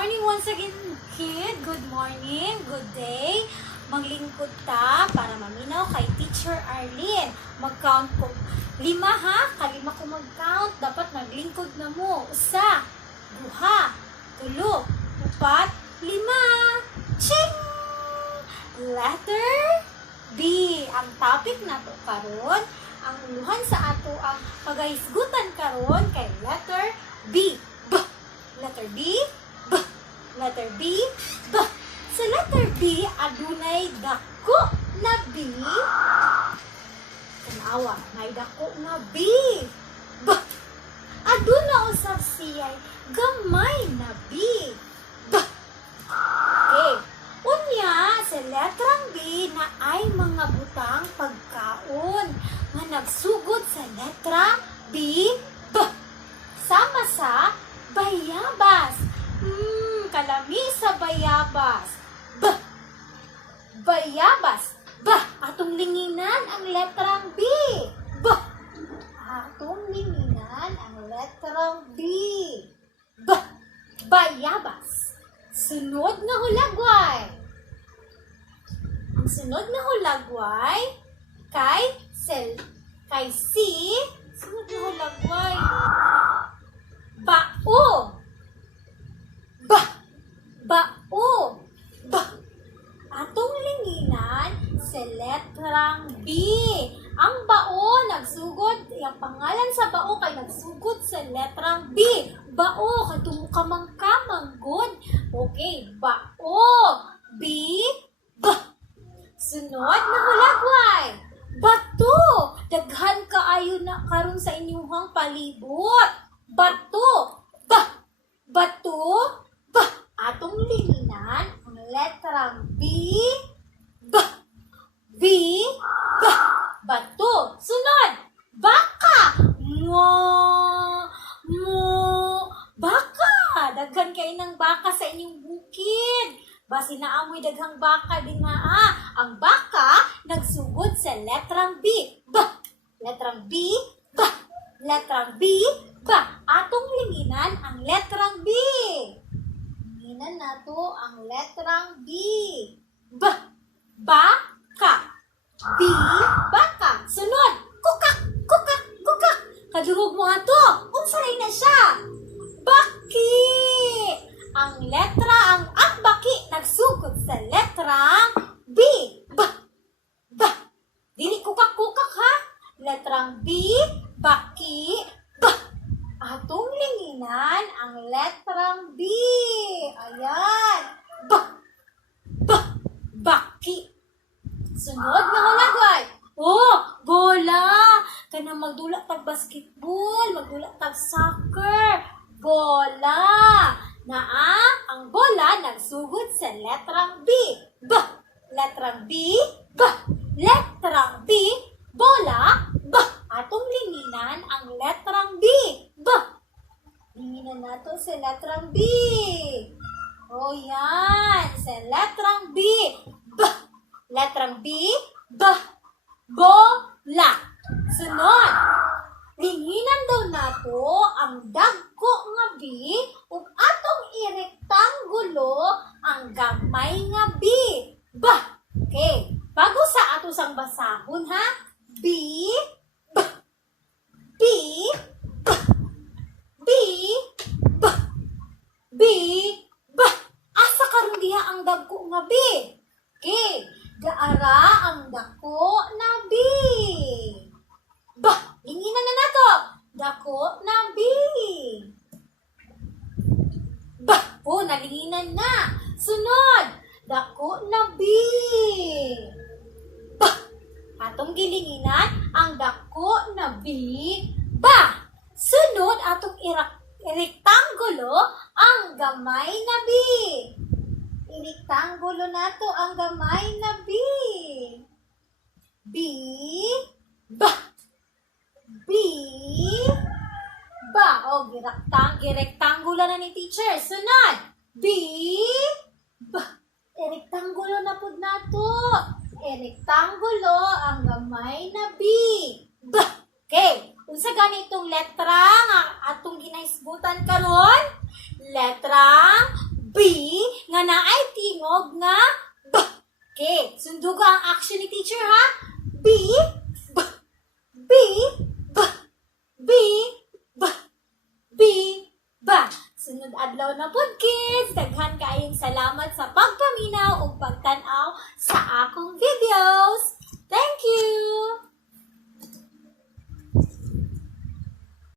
morning once again, kid. Good morning, good day. Maglingkod ta para maminaw kay Teacher Arlene. Mag-count ko. 5 ha? Kalima ko mag-count. Dapat naglingkod na mo. 1, 2, 3, 4, 5. Ching! Letter B. Ang topic na to karon, ang uluhan sa ato ang pagahisgutan karon kay letter B. Letter B, B. Letter B, B. Sa letter B, adunay dako na B. Tanawa, may dako na B. B. Aduna usab siya'y gamay na B. B. Okay. Unya, sa letrang B na ay mga butang pagkaon nga nagsugod sa letra B, B. Sama sa bayabas. Kalami sa bayabas. B. Bayabas. B. Atong linginan ang letrang B. B. Atong linginan ang letrang B. B. Bayabas. Sunod na hulagway. Ang sunod na hulagway kay C. Sunod na hulagway. Bao. Bao. Atong linginan sa letrang B. Ang bao nagsugod, yung pangalan sa bao kay nagsugod sa letrang B. Bao, katong kamang-kamang good. Okay, bao. B. B. Sunod na hulagway. Bato. Daghan kaayo na karon sa inyong palibot. Bato. B. Bato. B. Atong linginan ang letrang B. B. B. B. Bato. Sunod. Baka. Baka. Daghan kayo ng baka sa inyong bukid. Basi na amoy daghang baka din nga. Ang baka nagsugod sa letrang B. B. Letrang B. B. Letrang B. B. Atong linginan ang letrang B. Linginan nato ang letrang B. B. Baka. B. Baka. Sunod. Kukak. Kukak. Kukak. Kadurog mo ato. Unsaray na siya? Baki. Ang baki nagsugod sa letrang B. B. B. Dili kukak-kukak ha. Letrang B. Baki. B. Atong linginan ang letrang B. Ayan. B. B. Baki. Sunod na hulagway. Oh, bola. Kana magdula tag basketball, magdula tag soccer. Bola. Ang bola nagsugod sa letrang B. B. Letrang B. B. Letrang B. Bola. B. Atong linginan ang letrang B. B. Linginan nato sa letrang B. O yan. Sa letrang B. B. Letrang B. B. Bola. Sunod. Linginan daw nato ang dagko nga B ug atong irektanggulo ang gamay nga B. B. Okay. Bago sa ato sang basahon ha. B. B. B. B. B. B. B. B. Asa karon diha ang dagko nga B? Okay. Gaara ang dako na B. B. Linginan na nato. Dako na B. B. Oh, nalinginan na. Sunod. Dako na B. B. Atong gilinginan ang dako na B. Ba. Sunod atong irektanggulo ang gamay na B. Irektanggulo nato ang gamay na B. B. B. B. Ba. O, girektanggulo na ni teacher. Sunod. B. B. Irektanggulo na po nato. Irektanggulo ang gamay na B. B. Okay. Unsa ganitong letra nga atong ginahisgutan karon? Letrang B. nga naay tingog nga B. Okay, sundugo ang action ni teacher ha. B, B, B, B, B, B, B, B. Sunod adlaw na pod kids. Daghan kaayong salamat sa pagpaminaw ug pagtan